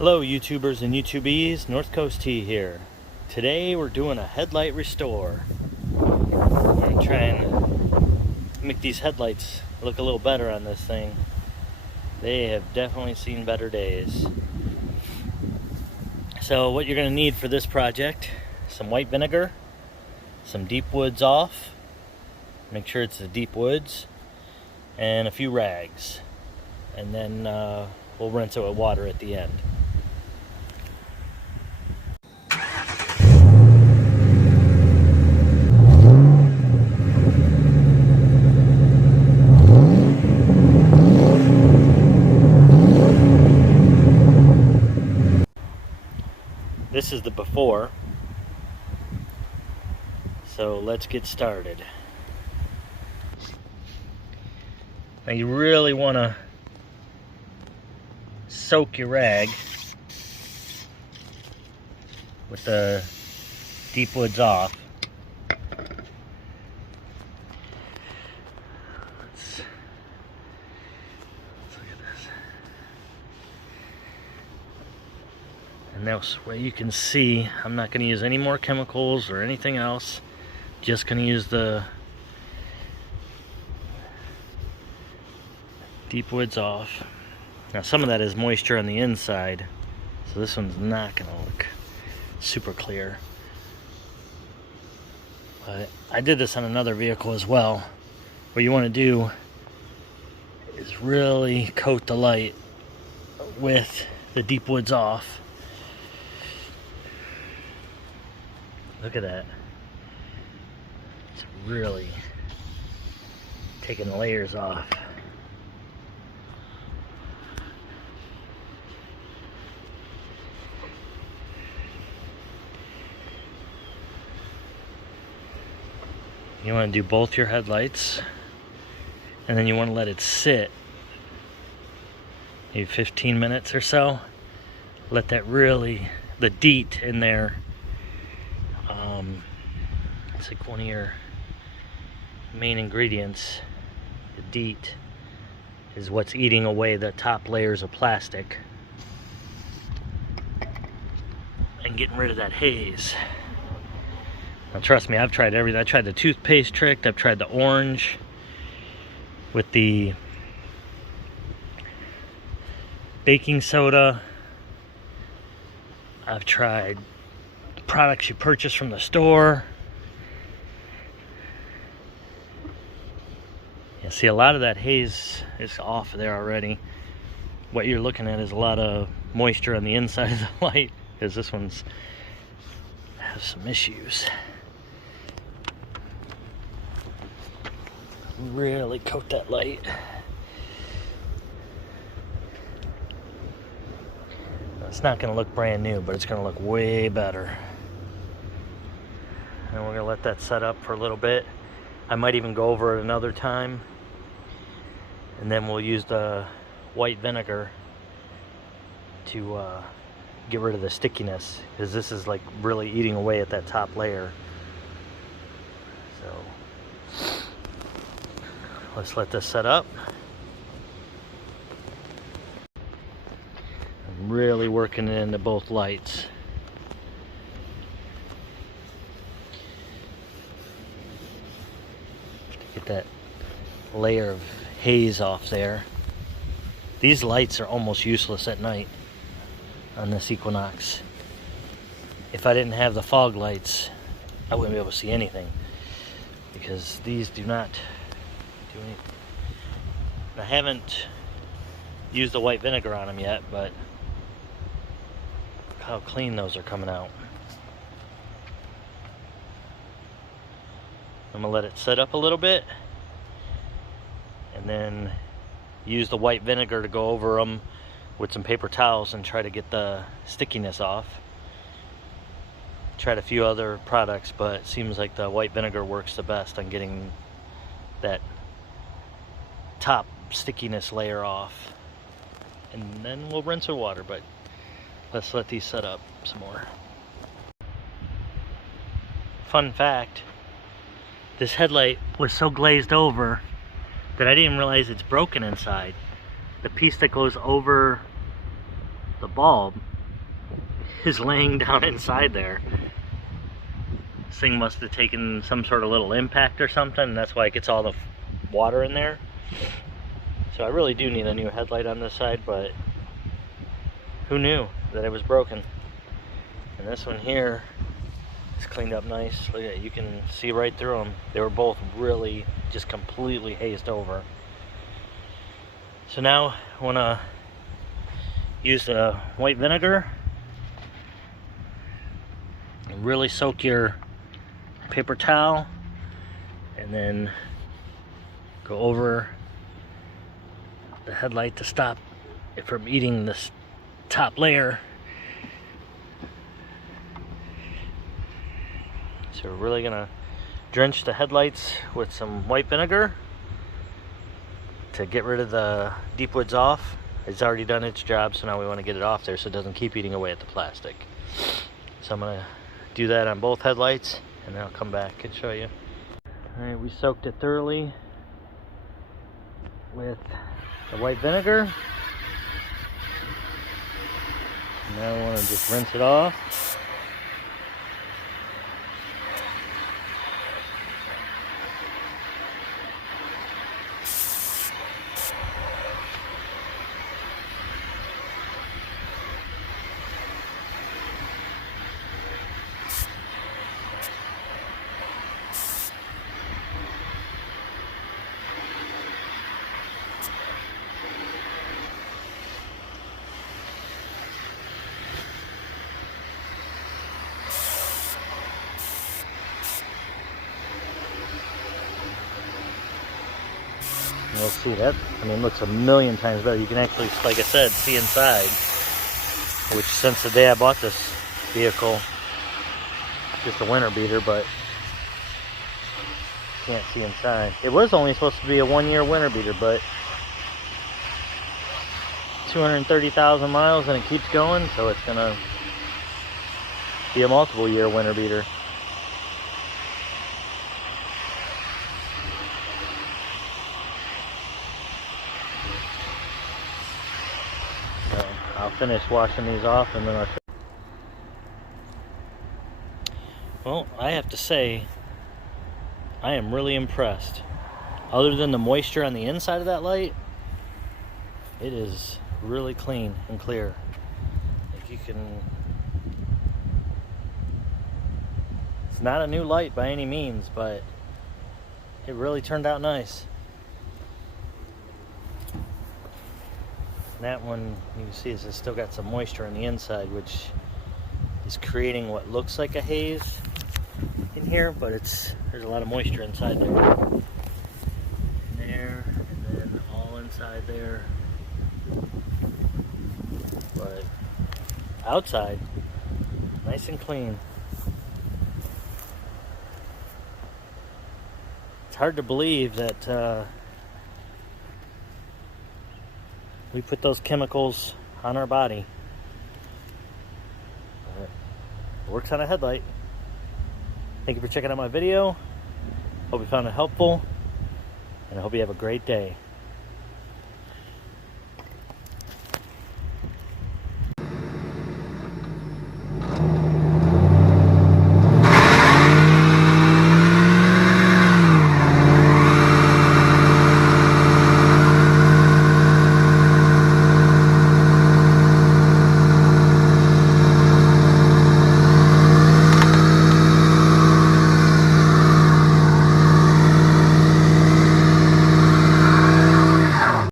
Hello YouTubers and YouTubies, North Coast T here. Today we're doing a headlight restore. I'm trying to make these headlights look a little better on this thing. They have definitely seen better days. So what you're going to need for this project, some white vinegar, some Deepwoods OFF, make sure it's the Deepwoods, and a few rags. And then we'll rinse it with water at the end. This is the before, so let's get started. Now you really want to soak your rag with the Deepwoods OFF. Let's look at this. And that's where you can see I'm not going to use any more chemicals or anything else. Just going to use the Deepwoods OFF. Now some of that is moisture on the inside, so this one's not going to look super clear. But I did this on another vehicle as well. What you want to do is really coat the light with the Deepwoods OFF. Look at that. It's really taking layers off. You want to do both your headlights, and then you want to let it sit maybe 15 minutes or so. Let that really, the DEET in there, it's like one of your main ingredients. The DEET is what's eating away the top layers of plastic and getting rid of that haze. Now trust me, I've tried everything. I tried the toothpaste trick, I've tried the orange with the baking soda. I've tried the products you purchase from the store. Yeah, see, a lot of that haze is off there already. What you're looking at is a lot of moisture on the inside of the light, because this one's has some issues. Really coat that light. It's not going to look brand new, but it's going to look way better. And we're going to let that set up for a little bit. I might even go over it another time. And then we'll use the white vinegar to get rid of the stickiness, because this is like really eating away at that top layer. So let's let this set up. I'm really working it into both lights. Get that layer of haze off there. These lights are almost useless at night on this Equinox. If I didn't have the fog lights, I wouldn't be able to see anything, because these do not do anything. I haven't used the white vinegar on them yet, but look how clean those are coming out. I'm gonna let it set up a little bit, and then use the white vinegar to go over them with some paper towels and try to get the stickiness off. Tried a few other products, but it seems like the white vinegar works the best on getting that top stickiness layer off. And then we'll rinse with water, but let's let these set up some more. Fun fact, this headlight was so glazed over that I didn't realize it's broken inside. The piece that goes over the bulb is laying down inside there. This thing must have taken some sort of little impact or something, and that's why it gets all the water in there. So I really do need a new headlight on this side, but who knew that it was broken? And this one here is cleaned up nice. Look at it, you can see right through them. They were both really just completely hazed over. So now I want to use the white vinegar and really soak your paper towel, and then go over the headlight to stop it from eating this top layer. So we're really gonna drench the headlights with some white vinegar to get rid of the Deepwoods OFF. It's already done its job, so now we want to get it off there so it doesn't keep eating away at the plastic. So I'm gonna do that on both headlights, and then I'll come back and show you. Alright, we soaked it thoroughly with the white vinegar. Now I want to just rinse it off. You'll see that. I mean, it looks a million times better. You can actually, like I said, see inside. Which, since the day I bought this vehicle, just a winter beater, but can't see inside. It was only supposed to be a 1-year winter beater, but 230,000 miles and it keeps going, so it's gonna be a multiple year winter beater. So I'll finish washing these off and then I'll show you. Well, I have to say, I am really impressed. Other than the moisture on the inside of that light, it is really clean and clear. If you can, it's not a new light by any means, but it really turned out nice. And that one, you can see, is it's still got some moisture on the inside, which is creating what looks like a haze in here, but there's a lot of moisture inside there. And there, and then all inside there. But outside, nice and clean. It's hard to believe that we put those chemicals on our body. It works on a headlight. Thank you for checking out my video. Hope you found it helpful, and I hope you have a great day.